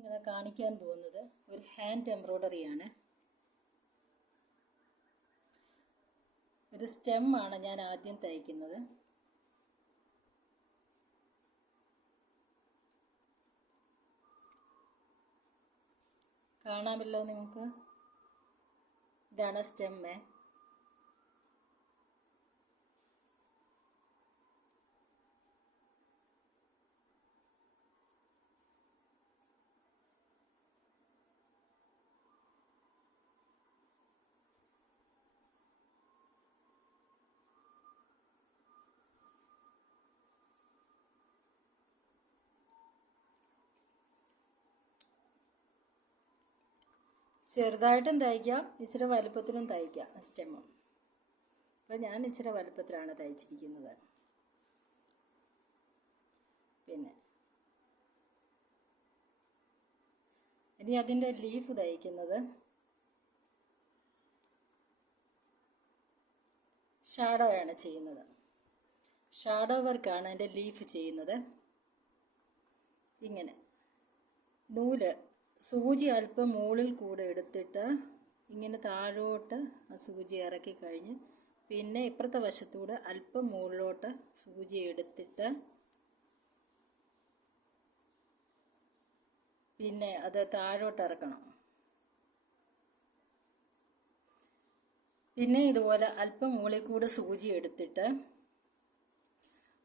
നിങ്ങളെ കാണിക്കാൻ പോകുന്നത് ഒരു ഹാൻഡ് എംബ്രോയ്ഡറിയാണ്. ഒരു സ്റ്റെമ്മാണ് ഞാൻ ആദ്യം തയ്ക്കുന്നത്. കാണാമല്ലോ നിങ്ങൾക്ക്. ഇതാണ് സ്റ്റെമ്മ്. ചെറുതായിട്ടും തയ്ക്കാം, ഇച്ചിരി വലുപ്പത്തിലും തയ്ക്കാം സ്റ്റെമ്മ്. അപ്പോൾ ഞാൻ ഇച്ചിരി വലുപ്പത്തിലാണ് തയ്ച്ചിരിക്കുന്നത്. പിന്നെ ഇനി അതിൻ്റെ ലീഫ് തയ്ക്കുന്നത് ഷാഡോ ആണ് ചെയ്യുന്നത്. ഷാഡോ വർക്കാണ് അതിൻ്റെ ലീഫ് ചെയ്യുന്നത്. ഇങ്ങനെ നൂല് സൂചി അല്പം മുകളിൽ കൂടെ എടുത്തിട്ട് ഇങ്ങനെ താഴോട്ട് ആ സൂചി ഇറക്കി കഴിഞ്ഞ് പിന്നെ ഇപ്പുറത്തെ വശത്തൂടെ അല്പം മുകളിലോട്ട് സൂചി എടുത്തിട്ട് പിന്നെ അത് താഴോട്ട് ഇറക്കണം. പിന്നെ ഇതുപോലെ അല്പം മുകളിൽ കൂടെ സൂചി എടുത്തിട്ട്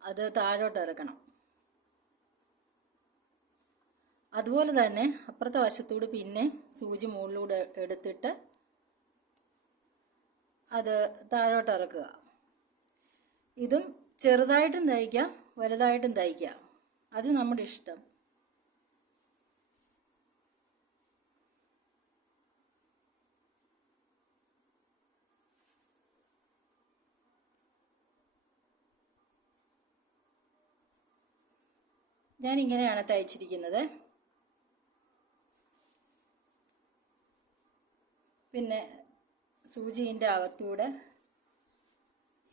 അത് താഴോട്ട് ഇറക്കണം. അതുപോലെ തന്നെ അപ്പുറത്തെ വശത്തൂടെ പിന്നെ സൂചി മുകളിലൂടെ എടുത്തിട്ട് അത് താഴോട്ട് ഇറക്കുക. ഇതും ചെറുതായിട്ടും തയ്ക്കാം, വലുതായിട്ടും തയ്ക്കാം, അത് നമ്മുടെ ഇഷ്ടം. ഞാൻ ഇങ്ങനെയാണ് തയ്ച്ചിരിക്കുന്നത്. പിന്നെ സൂചിൻ്റെ അകത്തൂടെ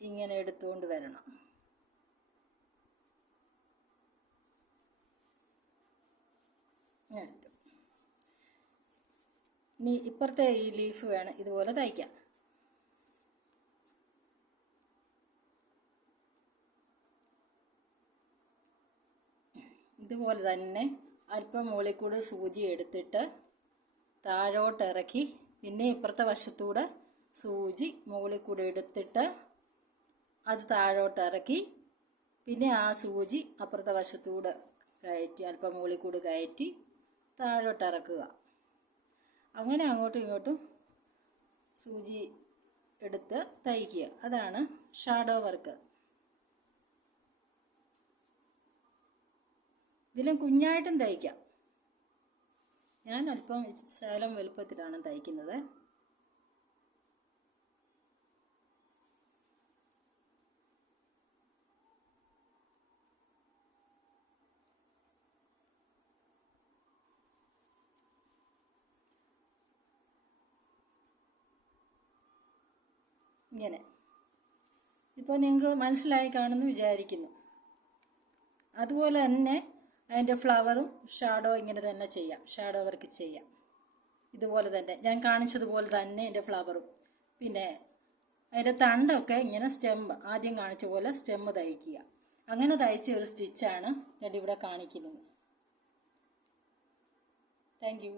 ഇങ്ങനെ എടുത്തുകൊണ്ട് വരണം. എടുത്തു. ഇനി ഇപ്പുറത്തെ ഈ ലീഫ് വേണം ഇതുപോലെ തയ്ക്കാം. ഇതുപോലെ തന്നെ അല്പം മുകളിൽ കൂടെ സൂചി എടുത്തിട്ട് താഴോട്ട് ഇറക്കി പിന്നെ ഇപ്പുറത്തെ വശത്തൂടെ സൂചി മുകളിൽ കൂടെ എടുത്തിട്ട് അത് താഴോട്ട് ഇറക്കി പിന്നെ ആ സൂചി അപ്പുറത്തെ വശത്തൂടെ കയറ്റി അല്പം മുകളിൽ കൂടെ കയറ്റി താഴോട്ട് ഇറക്കുക. അങ്ങനെ അങ്ങോട്ടും ഇങ്ങോട്ടും സൂചി എടുത്ത് തയ്ക്കുക. അതാണ് ഷാഡോ വർക്ക്. ഇതിലും കുഞ്ഞായിട്ടും തയ്ക്കാം. ഞാൻ അല്പം ശകലം വലുപ്പത്തിലാണ് തയ്ക്കുന്നത്. ഇങ്ങനെ ഇപ്പോൾ നിങ്ങൾക്ക് മനസ്സിലായി കാണുമെന്ന് വിചാരിക്കുന്നു. അതുപോലെ തന്നെ അതിൻ്റെ ഫ്ലവറും ഷാഡോ ഇങ്ങനെ തന്നെ ചെയ്യാം, ഷാഡോ വർക്ക് ചെയ്യാം. ഇതുപോലെ തന്നെ ഞാൻ കാണിച്ചതുപോലെ തന്നെ അതിൻ്റെ ഫ്ലവറും പിന്നെ അതിൻ്റെ തണ്ടൊക്കെ ഇങ്ങനെ സ്റ്റെമ്മ് ആദ്യം കാണിച്ച പോലെ സ്റ്റെമ്മ് തയ്ക്കുക. അങ്ങനെ തയ്ച്ച ഒരു സ്റ്റിച്ചാണ് ഞാൻ ഇവിടെ കാണിക്കുന്നത്. Thank you.